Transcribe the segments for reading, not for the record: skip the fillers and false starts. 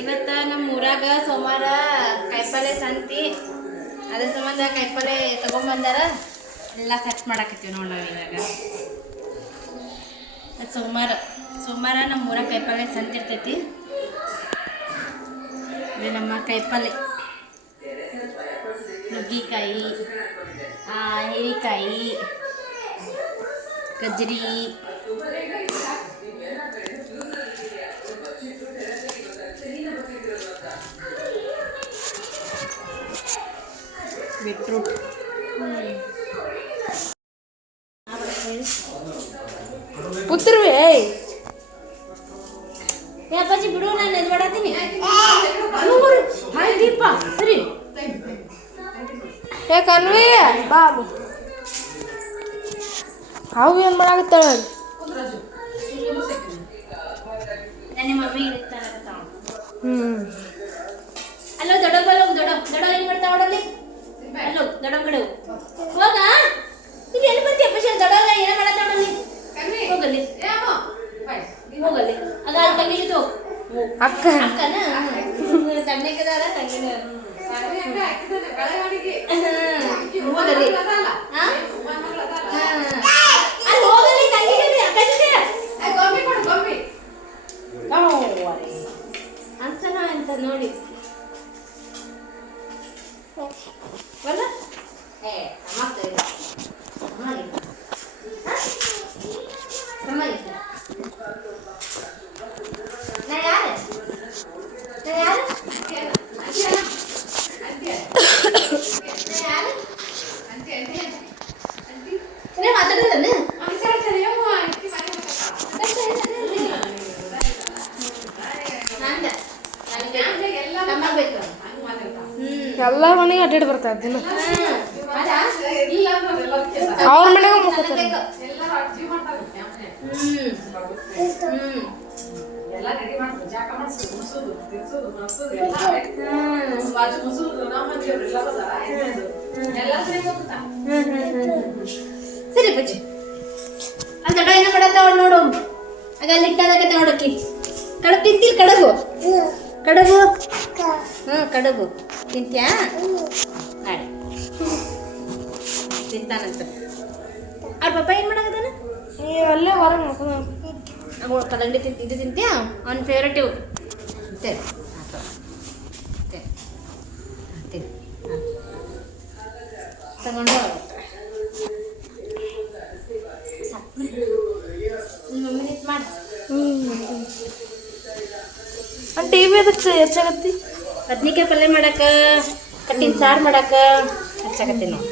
ಇವತ್ತು ನಮ್ಮ ಊರಾಗ ಸೋಮವಾರ ಕಾಯಿಪಲ್ಲೆ ಸಂತಿ, ಅದ್ರ ಸಂಬಂಧ ಕಾಯಿಪಲ್ಲೆ ತಗೊಂಬಂದಾರ. ಎಲ್ಲ ಸೆಟ್ ಮಾಡಾಕತ್ತೀವಿ ನೋಡಿ ನಾವು ಇವಾಗ. ಸೋಮವಾರ ನಮ್ಮ ಊರಾಗ ಕಾಯಿಪಲ್ಲೆ ಸಂತಿ ಇರ್ತೈತಿ. ನಮ್ಮ ಕಾಯಿಪಲ್ಲೆ ನುಗ್ಗಿಕಾಯಿ, ಹೀರೆಕಾಯಿ, ಗಜ್ಜರಿ, ಬೀಟ್ರೂಟ್, ಪುತ್ರವೇ ಅಪ್ಪಾಜಿ ಬಿಡು, ನಾನು ಇದು ಮಾಡತ್ತೀನಿ. ಹಾಯ್ ದೀಪ ಸರಿ ಕನ್ವಿ ಬಾಬು ಹಾವು ಏನು ಮಾಡಾಕತ್ತಾಳ? ನನ್ನ ಮಮ್ಮಿ ಅಲ್ಲೋ ದೊಡ್ಡ ಏನ್ ಮಾಡ್ತಾ ನೋಡಲ್ಲಿ? ಅಲ್ಲೋ ದೊಡ್ಡ ಕಡೆ ಹೋಗ. ಇಲ್ಲಿ ಎಲ್ಲಿ ಬರ್ತೀಯ ಪಶೆ? ದೊಡ್ಡ ಏನ ಮಾಡತ್ತ ನೋಡಲ್ಲಿ? ಹೋಗಲ್ಲಿ ಹೋಗಲ್ಲಿ. ಅದ ಅಲ್ಲಿ ತಂಗಿದ್ದು ಅಕ್ಕ ಅಕ್ಕನ ತಣ್ಣಕದಾರ ತಂಗಿನ ಹೋಗಲ್ಲಿ. ಅಲ್ಲಿ ಹೋಗಲ್ಲಿ ತಂಗಿಗೆ ಅನ್ಸನ ಅಂತ ನೋಡಿ ಬಲ್ಲ. ಎಲ್ಲ ಮನೆಗೆ ಅಡ್ಡಾಡಿ ಬರ್ತಾ ದಿನ. ಅವ್ರ ಮನೆಗೆ ಮುಕ್ಕೋತಾರೆ. ಸರಿ ಬಜ್ಜಿ ಅಲ್ಲಿ ದೊಡ್ಡ ಏನ ಮಾಡತ್ತ ಅವಳು ನೋಡು. ಆಗ ಅಲ್ಲಿ ಇಟ್ಟದಾಗತ್ತೆ ನೋಡಕ್ಕಿ. ಕಡಬು ತಿಂತಿಲ್? ಕಡಬು ಕಡಬು ತಿಂತ್ಯಾ? ನಾಳೆ ತಿಂತಾನಂತ. ಅವ್ರ ಪಪ್ಪ ಏನು ಮಾಡಕತ್ತಾನ? ಅಲ್ಲೇ ಹೊರಗೆ ಕಲ್ಲಂಗಡಿ ಇದು ತಿಂತ್ಯಾ? ಅವ್ನ ಫೇವ್ರೇಟ್ ಇವು. ತಗೊಂಡು ಮಮ್ಮಿ ನಿಂತು ಮಾಡಿ. ಟಿ ವಿ ಅದಕ್ಕೆ ಹೆಚ್ಚಾಗತ್ತಿ. ಬದ್ನಿಕಾಯಿ ಪಲ್ಯ ಮಾಡಕ್ಕೆ, ಕಟ್ಟಿನ ಸಾರು ಮಾಡಕ್ಕೆ ಹೆಚ್ಚಾಗತ್ತಿ ನಾವು.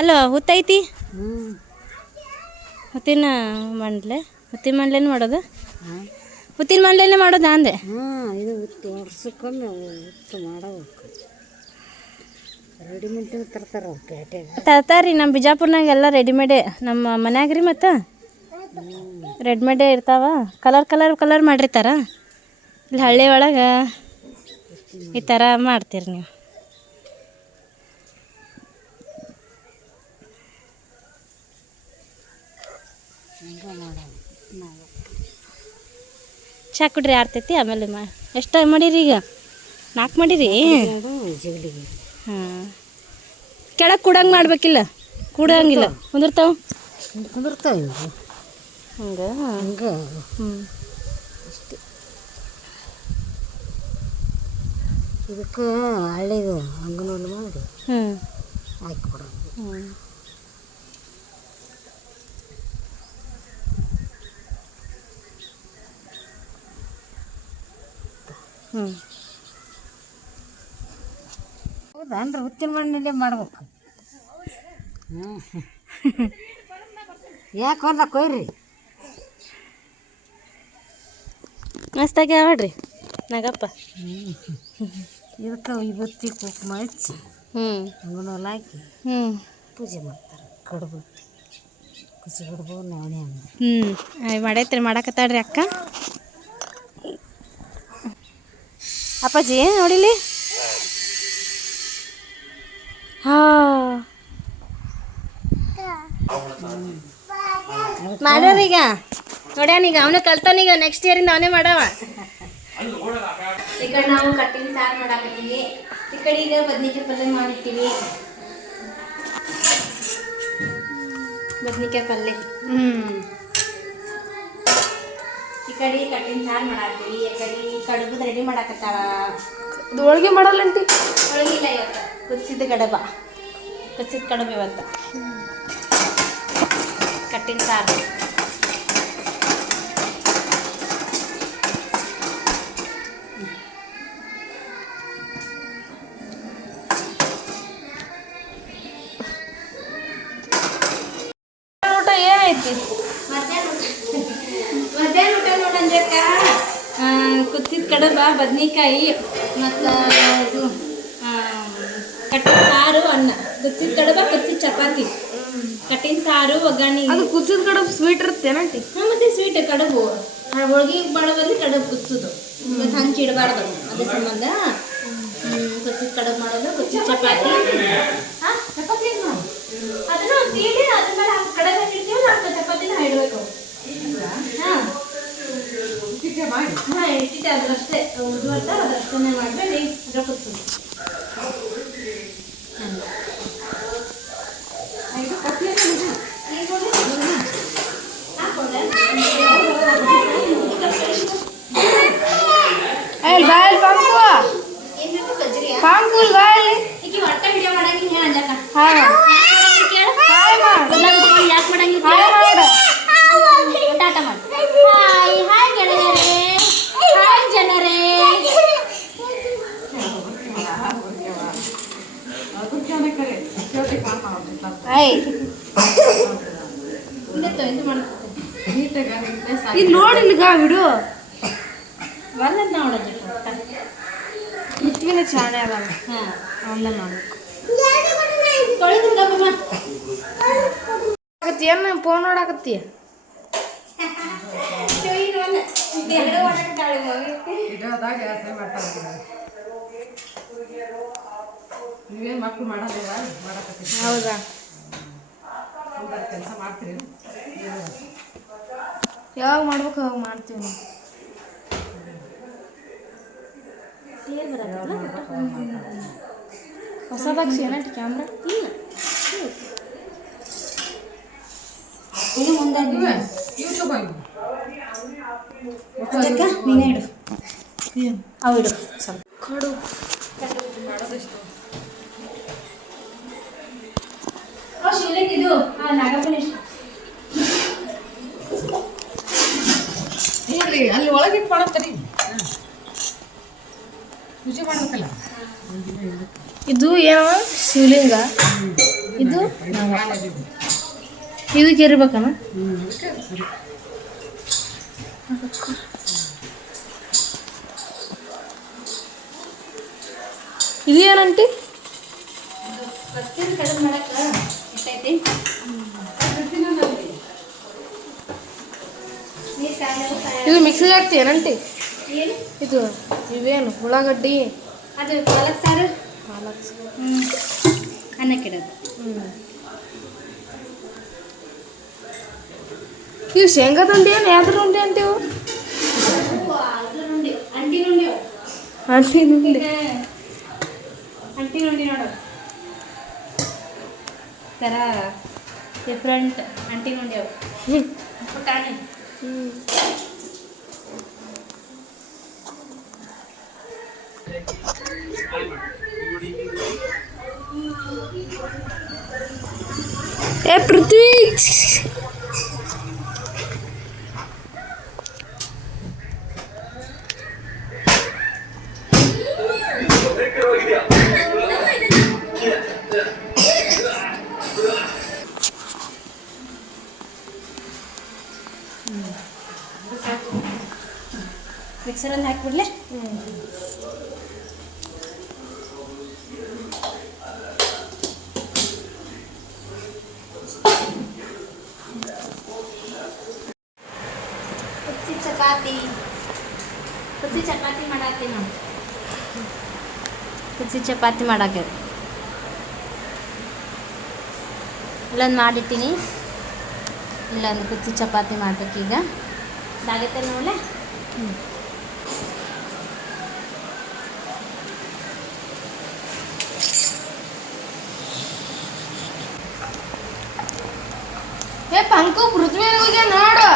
ಅಲ್ಲ ಹುತ್ತೈತಿ, ಹುತ್ತಿನ ಮಂಡ್ಲೆ, ಹುತ್ತಿನ ಮಂಡ್ಲೇನು ಮಾಡೋದು? ಹುತ್ತಿನ ಮಂಡ್ಲೇನೆ ಮಾಡೋದಾ ಅಂದೆ. ಇದು ವರ್ಷಕ್ಕೊಮ್ಮೆ ಉತ್ತು ಮಾಡಬೇಕು. ರೆಡಿಮೇಡ್ ತರ್ತಾರ ಪೇಟೆಗೆ. ತರ್ತಾರ್ರಿ ನಮ್ಮ ಬಿಜಾಪುರ್ನಾಗ ಎಲ್ಲ ರೆಡಿಮೇಡೇ. ನಮ್ಮ ಮನ್ಯಾಗ ರೀ ಮತ್ತು ರೆಡಿಮೇಡೇ ಇರ್ತಾವ. ಕಲರ್ ಮಾಡಿರ್ತಾರ. ಇಲ್ಲಿ ಹಳ್ಳಿ ಒಳಗೆ ಈ ಥರ ಮಾಡ್ತೀರಿ ನೀವು. ಚಾ ಕುಡ್ರಿ ಆರ್ತೈತಿ. ಆಮೇಲೆ ಎಷ್ಟು ಮಾಡೀರಿ ಈಗ? 4 ಮಾಡೀರಿ. ಹಾಂ, ಕೆಳಗೆ ಕೂಡಂಗೆ ಮಾಡ್ಬೇಕಿಲ್ಲ? ಕೂಡಂಗಿಲ್ಲ, ಕುಂದಿರ್ತಾವ ಹಂಗೆ. ಇದಕ್ಕೆ ಹಳ್ಳಿದು ಅಂಗನವಾಡಿ ಮಾಡಿ ಹಾಕಿ ಕೊಡೋದು. ಹೌದಾ? ಅಂದ್ರೆ ಹುತ್ತಿನ ಮಣ್ಣಲ್ಲೇ ಮಾಡ್ಬೇಕು. ಯಾಕೆ ಹೊಲ ಕೊಯ್ರಿ? ಮಸ್ತಾಗಿ ಆಡ್ರಿ ನಾಗಪ್ಪ. ಇದಕ್ಕೆ ಇವತ್ತಿ ಕುಂಕುಮ ಹಚ್ಚಿ ಅಂಗನವಾಲ್ ಹಾಕಿ ಪೂಜೆ ಮಾಡ್ತಾರೆ. ಕಡುಬು, ಕುಸಿ ಕಡುಬು, ನವಣೆ ಹಣ್ಣು ಮಾಡೈತ್ರಿ. ಮಾಡಕತ್ತಾಳ್ರಿ ಅಕ್ಕ. ಅಪ್ಪಾಜಿ ನೋಡಿಲಿ. ಹಾ ಮಾಡ್ಯಾರೀಗ ನೋಡ್ಯಾನೀಗ ಅವನು ಕಲ್ತಾನೀಗ ನೆಕ್ಸ್ಟ್ ಇಯರಿಂದ ಅವನೇ ಮಾಡವ. ಈ ಕಡೆ ನಾವು ಕಟ್ಟಿನ ಸಾರು ಮಾಡಾಕತ್ತೀವಿ, ಈ ಕಡೆ ಈಗ ಬದ್ನಿಕಾಯಿ ಪಲ್ಯ ಮಾಡಿರ್ತೀವಿ. ಬದ್ನಿಕಾಯಿ ಪಲ್ಯ ಈ ಕಡೆ ಕಟ್ಟಿನ ಸಾರು ಮಾಡಾಕ್ತೀವಿ, ಈ ಕಡೆ ಕಡುಬುದು ರೆಡಿ ಮಾಡಾಕತ್ತಾಳ. ಅದು ಹೋಳಿಗೆ ಮಾಡಲ್ಲಂಟಿ. ಹೋಳಿಗೆ ಇಲ್ಲ ಇವತ್ತು, ಕುದಿಸಿದ ಕಡುಬು ಇವತ್ತು. ಕಟ್ಟಿನ ಸಾರು ಊಟ ಏನೈತಿ? ಮಧ್ಯಾಹ್ನ ಊಟ ನೋಡಂಜಕ್ಕ ಕುದಿಸಿದ ಕಡುಬ, ಬದ್ನಿಕಾಯಿ ಮತ್ತು ಇದು ಕಟ್ಟಿನ ಸಾರು, ಅನ್ನ. ಕುದಿಸಿದ ಕಡುಬ, ಕುದಿಸಿದ ಚಪಾತಿ, ಕಟ್ಟಿನ ಸಾರು, ಒಗ್ಗರಣೆ. ಅದು ಕುದಿಸಿದ ಕಡುಬು ಸ್ವೀಟ್ ಇರುತ್ತೇನಂಟಿ? ಹಾಂ, ಮತ್ತೆ ಸ್ವೀಟ್ ಕಡುಬು. ಹೋಳಿಗೆ ಮಾಡೋದ್ರಲ್ಲಿ ಕಡುಬು ಕುದಿಸೋದು, ಮತ್ತು ಹಂಚಿ ಇಡಬಾರ್ದು, ಅದ್ರ ಸಂಬಂಧ ಕುದಿಸಿದ ಕಡುಬು ಮಾಡೋದು. ಕುದಿಸಿದ ಚಪಾತಿ, ಹಾಂ ಚಪಾತಿ ಅದನ್ನು ತೀಡಿ ಅದ್ರ ಮೇಲೆ ಕಡುಬು ಹಾಕಿರ್ತೀವಿ, ನಾವು ಚಪಾತಿನ ಇಡಬೇಕು. ಹಾಂ ಹಾಂ ಇಟ್ಟಿದ್ದೆ, ಅದ್ರಷ್ಟೇ ಉದುವರ್ತ ಅದರಷ್ಟೇ ಮಾಡಬೇಡಿ, ಅದ್ರ ಕುದಿಸೋದು. ಯಾಕೆ ಮಾಡಂಗಿಲ್ಲ? ಟಾಟ ಮಾಡಿ. ಹಾಯ್ ಹಾಯ್ ಗೆಳೆಯರೇ, ಹಾಯ್ ಜನರೇ. ಇದು ನೋಡಿಲ್ಗ ಬಿಡು. ಬರ್ಲದ್ ನೋಡೋದು ಇತ್ವಿನ ಚಾಣೆ ಅದ. ಹಾಂ ಅವನ್ನ ಮಾಡ್ಬೇಕು. ಏನು ಫೋನ್ ನೋಡಾಕತ್ತೀಯ? ನೀವೇನು ಮಕ್ಕಳು ಮಾಡೋದಿಲ್ಲ, ಹೌದಾ? ಕೆಲಸ ಮಾಡ್ತೀರಿ? ಯಾವಾಗ ಮಾಡ್ಬೇಕು ಅವಾಗ ಮಾಡ್ತೀವಿ ನಾವು. ಹೊಸದಾಗಿ ಏನಂಟಿ ಕ್ಯಾಮ್ರಾ? ಇದು ಮುಂದೆ ಯೂಟ್ಯೂಬ್ ಆಗಿ ನೀನೇ ಇಡು, ಅವು ಇಡು ಸ್ವಲ್ಪ ಕಡು ಶಿವಲಿಂಗ್ ಇದು ನಾಗಪ್ಪನ ಇಷ್ಟ. ಹೇಳ್ರಿ, ಅಲ್ಲಿ ಒಳಗಿಟ್ಟು ಮಾಡತ್ತೀರಿ, ರುಚಿ ಮಾಡ್ಬೇಕಲ್ಲ. ಇದು ಏನವ ಶಿವಲಿಂಗ, ಇದು ಇದಕ್ಕೆ ಇರ್ಬೇಕನ? ಇದು ಏನಂಟಿ? ಕತ್ತಿನ ಕಡುಬು ಮಾಡಕ್ಕ ಎಷ್ಟೈತಿ? ಇದು ಮಿಕ್ಸಿಗೆ ಹಾಕ್ತೀಯನಂಟಿ? ಏನು ಇದು ಇವೇನು ಉಳ್ಳಾಗಡ್ಡಿ, ಅದು ಪಾಲಕ್ ಸಾರು, ಪಾಲಕ್ ಅನ್ನಕ್ಕಿಡೋದು. ಇವು ಶೇಂಗಾದ ಉಂಡಿ ಏನು ಯಾವ್ದ್ರ ಉಂಡಿ ಅಂತೀವು? ಅಂಟಿ ನುಂಡಿ ಅಂಟಿ ಉಂಡಿ. ಅಂಟಿ ನುಂಡಿ ನೋಡು ಥರ ಡಿಫ್ರೆಂಟ್ ಅಂಟಿ ನುಂಡಿ ಅವು ಪುಟಾಣಿ. ಏ ಪೃಥ್ವಿ, ಮಿಕ್ಸರಲ್ಲಿ ಹಾಕಿಬಿಡ್ಲೆ. ಕುಚ್ಚಿ ಚಪಾತಿ ಮಾಡತ್ತೀವಿ ನಾವು. ಕುಚ್ಚಿ ಚಪಾತಿ ಮಾಡಾಕೆ ಇಲ್ಲೊಂದು ಮಾಡಿಟ್ಟಿನಿ. ಇಲ್ಲೊಂದು ಕುಚ್ಚಿ ಚಪಾತಿ ಮಾಡ್ಬೇಕೀಗ. ಇದಾಗತ್ತೆ ನೋಡಲೆ. ಏ ಪಂಕು ಪೃಥ್ವಿ ಹೋಗಿ ನೋಡು.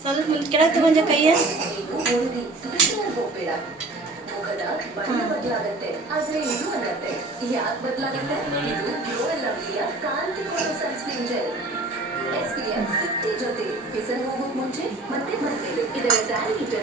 ಸ್ವಲ್ಪ ಕೆಳಗೆ ತಗೊಂಡ ಕೈಯ ಬಣ್ಣ ಬದಲಾಗತ್ತೆ ಆದ್ರೆ ಇದು ಆಗತ್ತೆ. ಯಾಕೆ ಬದಲಾಗತ್ತೆ? ಇದು ಗ್ಲೋ ಅಂಡ್ ಲವ್ಲಿಯ ಕಾಂತಿ ಕೊಡೋ ಸನ್ಸ್ಕ್ರೀನ್ ಜೆಲ್ SPF 50 ಜೊತೆ ಹೆಸರು ಹೋಗೋಕ್ ಮುಂಚೆ ಮತ್ತೆ ಮರ್ತೇವೆ ಇದರ ವ್ಯಾಲಿಡಿಟಿ